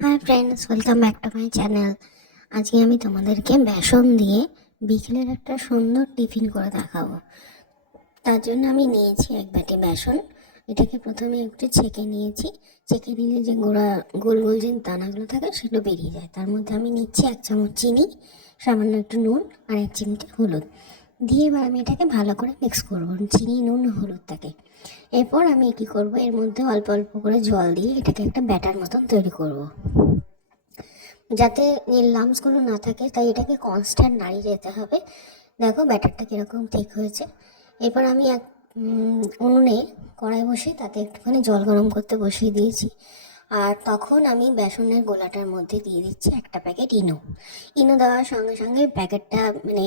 Hi friends, welcome back to my channel. আজকে আমি তোমাদেরকে বেসন দিয়ে বিকেলের একটা সুন্দর টিফিন করে দেখাবো। তার জন্য আমি নিয়েছি এক বাটি বেসন। এটাকে প্রথমে একটু ছেঁকে নিয়েছি। ছেঁকে নিলে যে গোল গোল যে দানাগুলো থাকে সেগুলো বেরিয়ে যায়। তার মধ্যে আমি নিচ্ছি 1 চামচ চিনি, সামান্য একটু নুন আর 1 চিমটে হলুদ দিয়ে এবার আমি এটাকে ভালো করে মিক্স করবো, চিনি নুন হলুদটাকে। এরপর আমি কী করবো, এর মধ্যে অল্প অল্প করে জল দিয়ে এটাকে একটা ব্যাটার মতন তৈরি করব, যাতে এই লাম্পসগুলো না থাকে। তাই এটাকে কনস্ট্যান্ট নাড়িয়ে যেতে হবে। দেখো ব্যাটারটা কীরকম ঠিক হয়েছে। এরপর আমি উনুনে কড়াই বসিয়ে তাতে একটুখানি জল গরম করতে বসিয়ে দিয়েছি। আর তখন আমি বেসনের গোলাটার মধ্যে দিয়ে দিচ্ছি একটা প্যাকেট ইনো। ইনো দেওয়ার সঙ্গে সঙ্গে প্যাকেটটা মানে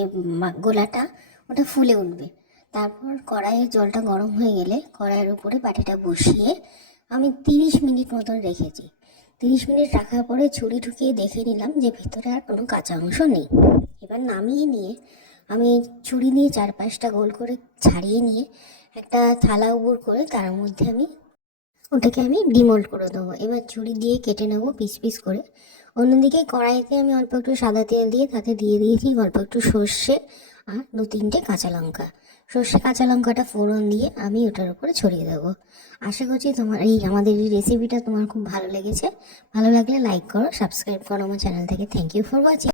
গোলাটা ওটা ফুলে উঠবে। তারপর কড়াইয়ের জলটা গরম হয়ে গেলে কড়াইয়ের উপরে বাটিটা বসিয়ে আমি 30 মিনিট মতন রেখেছি। 30 মিনিট রাখার পরে ছুরি ঢুকিয়ে দেখে নিলাম যে ভিতরে আর কোনো কাঁচা অংশ নেই। এবার নামিয়ে নিয়ে আমি ছুরি দিয়ে চারপাশটা গোল করে ছাড়িয়ে নিয়ে একটা থালা উপর করে তার মধ্যে ওটাকে আমি ডিমোল্ড করে দেবো। এবার ছুরি দিয়ে কেটে নেবো পিস পিস করে। অন্যদিকে কড়াইতে আমি অল্প একটু সাদা তেল দিয়ে তাতে দিয়ে দিয়েছি অল্প একটু সর্ষে আর 2-3টে কাঁচা লঙ্কা। সর্ষে কাঁচা লঙ্কাটা ফোড়ন দিয়ে আমি ওটার উপরে ছড়িয়ে দেবো। আশা করছি আমাদের এই রেসিপিটা তোমার খুব ভালো লেগেছে। ভালো লাগলে লাইক করো, সাবস্ক্রাইব করো আমার চ্যানেল থেকে। Thank you for watching.